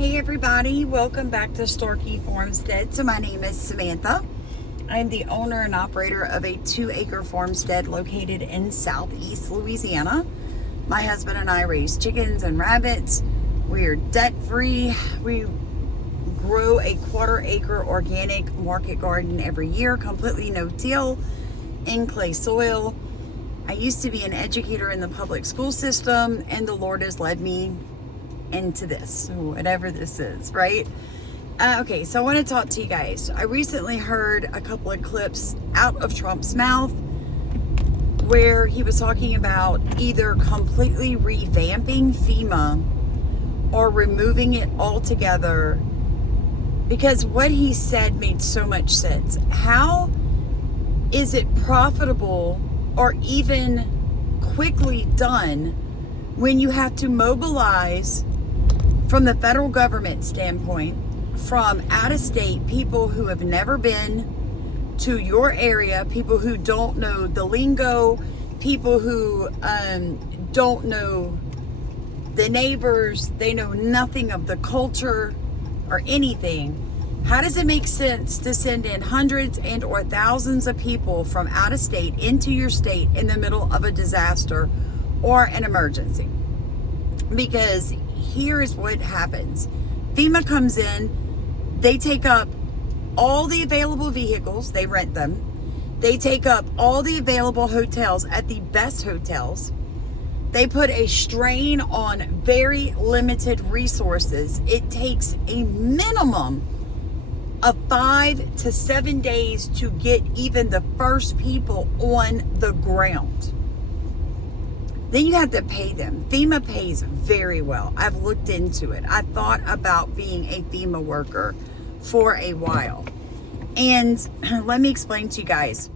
Hey everybody, welcome back to Storky Farmstead. So my name is Samantha. I'm the owner and operator of a 2-acre farmstead located in southeast Louisiana. My husband and I raise chickens and rabbits. We're debt-free. We grow a 1/4-acre organic market garden every year, completely no-till, in clay soil. I used to be an educator in the public school system, and the Lord has led me into this, whatever this is, right? Okay, so I want to talk to you guys. I recently heard a couple of clips out of Trump's mouth where he was talking about either completely revamping FEMA or removing it altogether, because what he said made so much sense. How is it profitable or even quickly done when you have to mobilize from the federal government standpoint, from out of state, people who have never been to your area, people who don't know the lingo, people who don't know the neighbors, they know nothing of the culture or anything. How does it make sense to send in hundreds and or thousands of people from out of state into your state in the middle of a disaster or an emergency? Because here is what happens. FEMA comes in, they take up all the available vehicles, they rent them. They take up all the available hotels at the best hotels. They put a strain on very limited resources. It takes a minimum of 5 to 7 days to get even the first people on the ground. Then you have to pay them. FEMA pays very well. I've looked into it. I thought about being a FEMA worker for a while. And let me explain to you guys.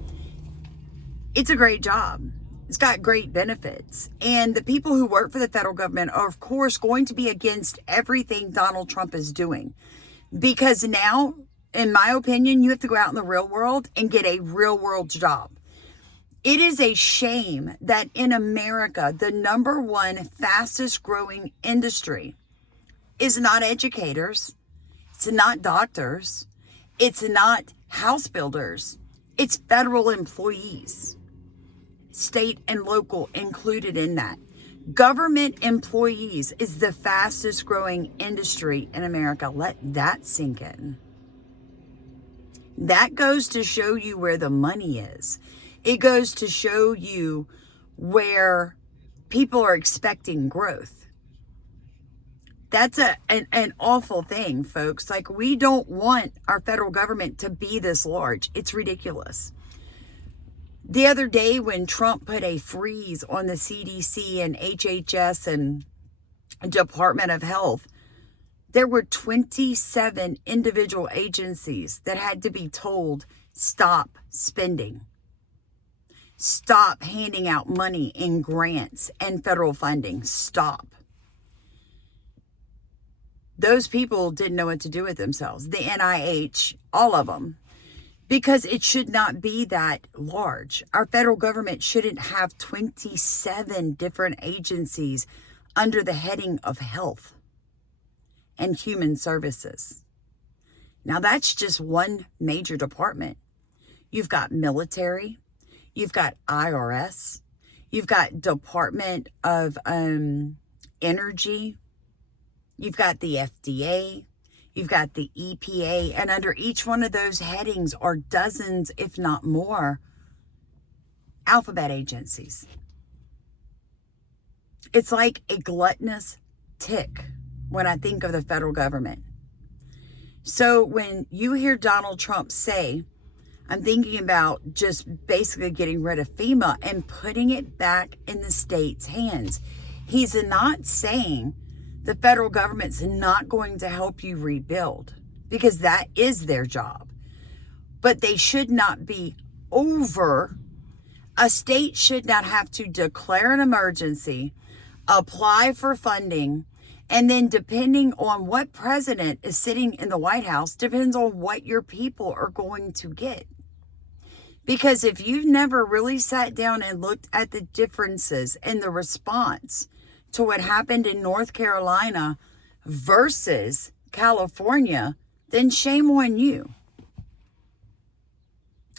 It's a great job. It's got great benefits. And the people who work for the federal government are, of course, going to be against everything Donald Trump is doing. Because now, in my opinion, you have to go out in the real world and get a real world job. It is a shame that in America, the #1 fastest growing industry is not educators. It's not doctors. It's not house builders. It's federal employees, state and local included in that. Government employees is the fastest growing industry in America. Let that sink in. That goes to show you where the money is. It goes to show you where people are expecting growth. That's an awful thing, folks. Like, we don't want our federal government to be this large. It's ridiculous. The other day when Trump put a freeze on the CDC and HHS and Department of Health, there were 27 individual agencies that had to be told, stop spending. Stop handing out money in grants and federal funding. Stop. Those people didn't know what to do with themselves. The NIH, all of them. Because it should not be that large. Our federal government shouldn't have 27 different agencies under the heading of health and human services. Now that's just one major department. You've got military. You've got IRS, you've got Department of Energy, you've got the FDA, you've got the EPA, and under each one of those headings are dozens, if not more, alphabet agencies. It's like a gluttonous tick when I think of the federal government. So when you hear Donald Trump say, I'm thinking about just basically getting rid of FEMA and putting it back in the state's hands. He's not saying the federal government's not going to help you rebuild, because that is their job. But they should not be over. A state should not have to declare an emergency, apply for funding, and then depending on what president is sitting in the White House, depends on what your people are going to get. Because if you've never really sat down and looked at the differences in the response to what happened in North Carolina versus California, then shame on you.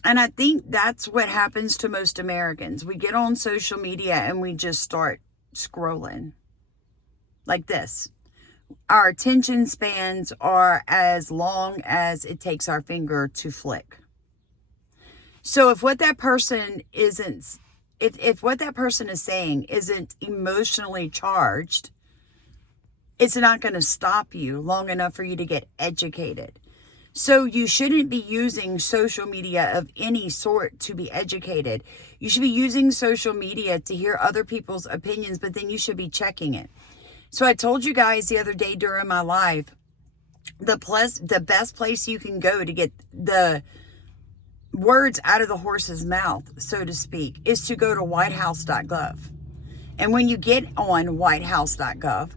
And I think that's what happens to most Americans. We get on social media and we just start scrolling like this. Our attention spans are as long as it takes our finger to flick. So if what that person isn't, if what that person is saying isn't emotionally charged, it's not going to stop you long enough for you to get educated. So you shouldn't be using social media of any sort to be educated. You should be using social media to hear other people's opinions, but then you should be checking it. So I told you guys the other day during my live, the best place you can go to get the words out of the horse's mouth, so to speak, is to go to whitehouse.gov. And when you get on whitehouse.gov,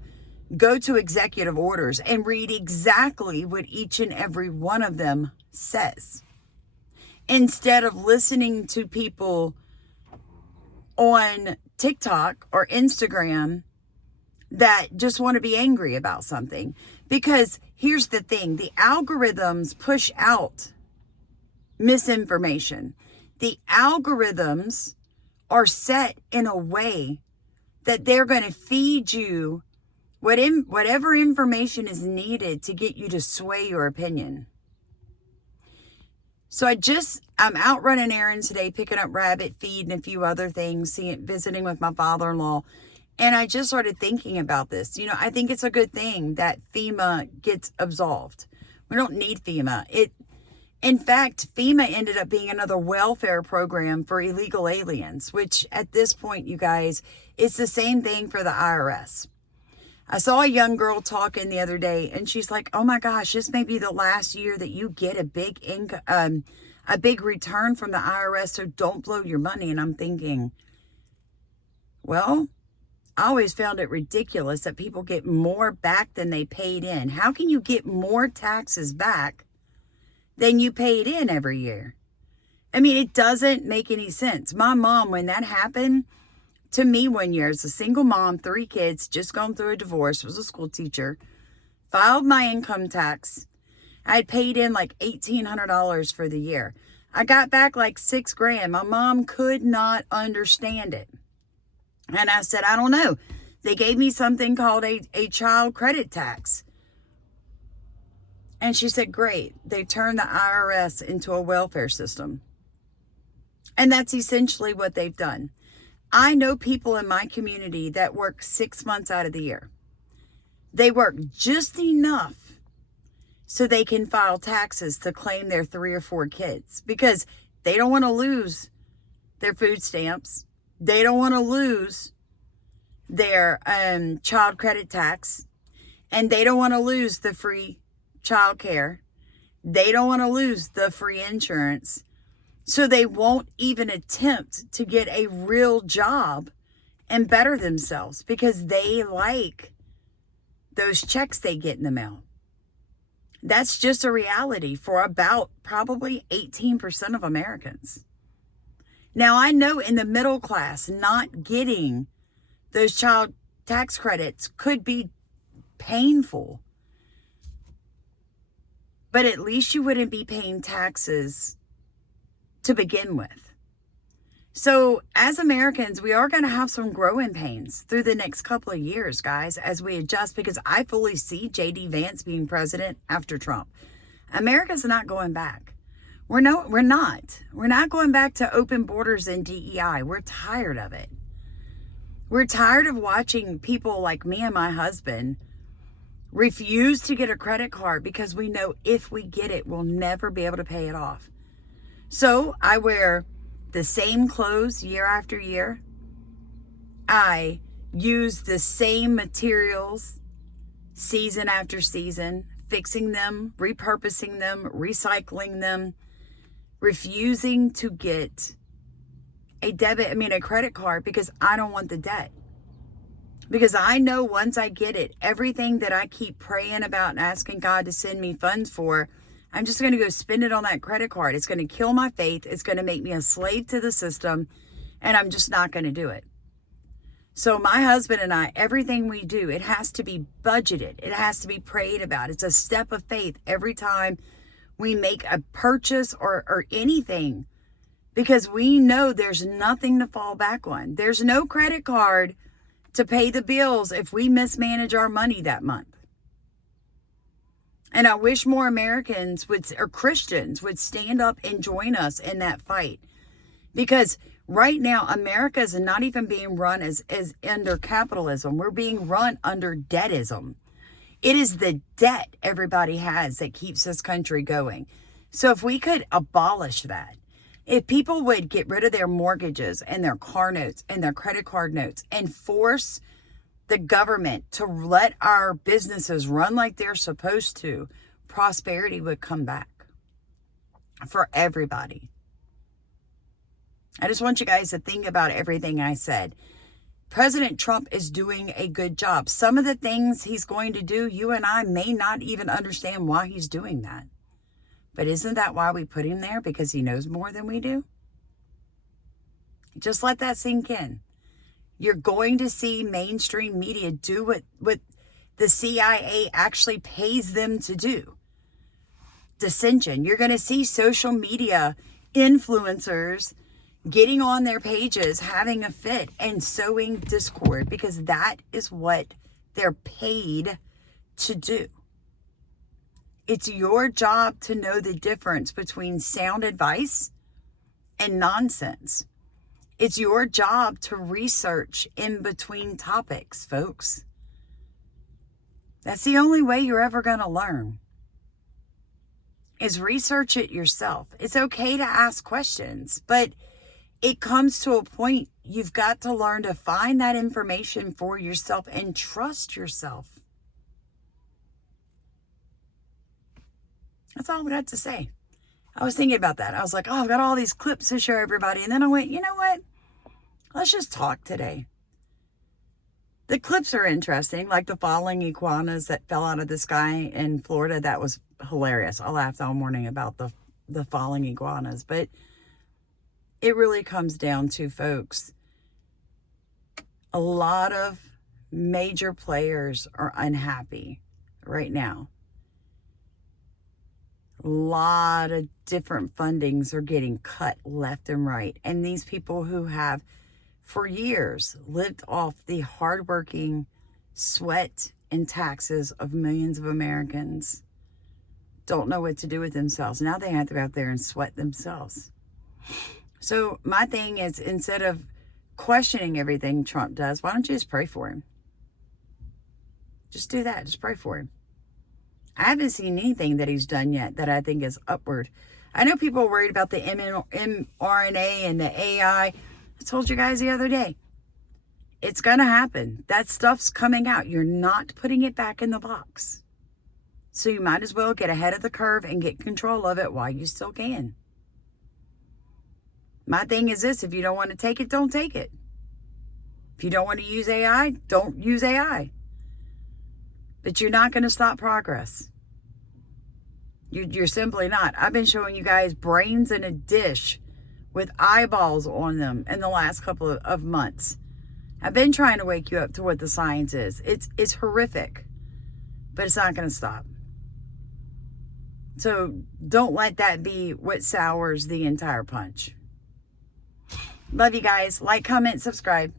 go to executive orders and read exactly what each and every one of them says. Instead of listening to people on TikTok or Instagram that just want to be angry about something. Because here's the thing, the algorithms push out misinformation. The algorithms are set in a way that they're going to feed you whatever information is needed to get you to sway your opinion. So I'm out running errands today, picking up rabbit feed and a few other things, visiting with my father-in-law. And I just started thinking about this. I think it's a good thing that FEMA gets absolved. We don't need FEMA. In fact, FEMA ended up being another welfare program for illegal aliens, which at this point, you guys, it's the same thing for the IRS. I saw a young girl talking the other day, and she's like, oh my gosh, this may be the last year that you get a big return from the IRS, so don't blow your money. And I'm thinking, well, I always found it ridiculous that people get more back than they paid in. How can you get more taxes back than you paid in every year? I mean, it doesn't make any sense. My mom, when that happened to me one year, as a single mom, 3 kids, just gone through a divorce, was a school teacher, filed my income tax. I had paid in like $1,800 for the year. I got back like $6,000. My mom could not understand it. And I said, I don't know. They gave me something called a child credit tax. And she said, great. They turned the IRS into a welfare system. And that's essentially what they've done. I know people in my community that work 6 months out of the year. They work just enough so they can file taxes to claim their 3 or 4 kids, because they don't want to lose their food stamps. They don't want to lose their child credit tax, and they don't want to lose the free child care. They don't want to lose the free insurance. So they won't even attempt to get a real job and better themselves, because they like those checks they get in the mail. That's just a reality for about probably 18% of Americans. Now, I know in the middle class, not getting those child tax credits could be painful, but at least you wouldn't be paying taxes to begin with. So as Americans, we are going to have some growing pains through the next couple of years, guys, as we adjust, because I fully see J.D. Vance being president after Trump. America's not going back. We're not going back to open borders and DEI. We're tired of it. We're tired of watching people like me and my husband refuse to get a credit card because we know if we get it, we'll never be able to pay it off. So I wear the same clothes year after year. I use the same materials season after season, fixing them, repurposing them, recycling them, refusing to get a credit card because I don't want the debt. Because I know once I get it, everything that I keep praying about and asking God to send me funds for, I'm just going to go spend it on that credit card. It's going to kill my faith. It's going to make me a slave to the system, and I'm just not going to do it. So my husband and I, everything we do, it has to be budgeted. It has to be prayed about. It's a step of faith every time we make a purchase or anything, because we know there's nothing to fall back on. There's no credit card to pay the bills if we mismanage our money that month. And I wish more Americans or Christians would stand up and join us in that fight. Because right now, America is not even being run as under capitalism. We're being run under debtism. It is the debt everybody has that keeps this country going. So if we could abolish that, if people would get rid of their mortgages and their car notes and their credit card notes and force the government to let our businesses run like they're supposed to, prosperity would come back for everybody. I just want you guys to think about everything I said. President Trump is doing a good job. Some of the things he's going to do, you and I may not even understand why he's doing that. But isn't that why we put him there? Because he knows more than we do? Just let that sink in. You're going to see mainstream media do what the CIA actually pays them to do. Dissension. You're going to see social media influencers getting on their pages, having a fit, and sowing discord, because that is what they're paid to do. It's your job to know the difference between sound advice and nonsense. It's your job to research in between topics, folks. That's the only way you're ever going to learn, is research it yourself. It's okay to ask questions, but it comes to a point you've got to learn to find that information for yourself and trust yourself. That's all I got to say. I was thinking about that. I was like, oh, I've got all these clips to show everybody. And then I went, you know what? Let's just talk today. The clips are interesting, like the falling iguanas that fell out of the sky in Florida. That was hilarious. I laughed all morning about the falling iguanas. But it really comes down to, folks, a lot of major players are unhappy right now. A lot of different fundings are getting cut left and right. And these people who have, for years, lived off the hardworking sweat and taxes of millions of Americans don't know what to do with themselves. Now they have to go out there and sweat themselves. So my thing is, instead of questioning everything Trump does, why don't you just pray for him? Just do that. Just pray for him. I haven't seen anything that he's done yet that I think is upward. I know people are worried about the mRNA and the AI. I told you guys the other day, it's going to happen. That stuff's coming out. You're not putting it back in the box. So you might as well get ahead of the curve and get control of it while you still can. My thing is this: if you don't want to take it, don't take it. If you don't want to use AI, don't use AI. But you're not going to stop progress. You're simply not. I've been showing you guys brains in a dish with eyeballs on them in the last couple of months. I've been trying to wake you up to what the science is. It's horrific, but it's not going to stop. So don't let that be what sours the entire punch. Love you guys. Like, comment, subscribe.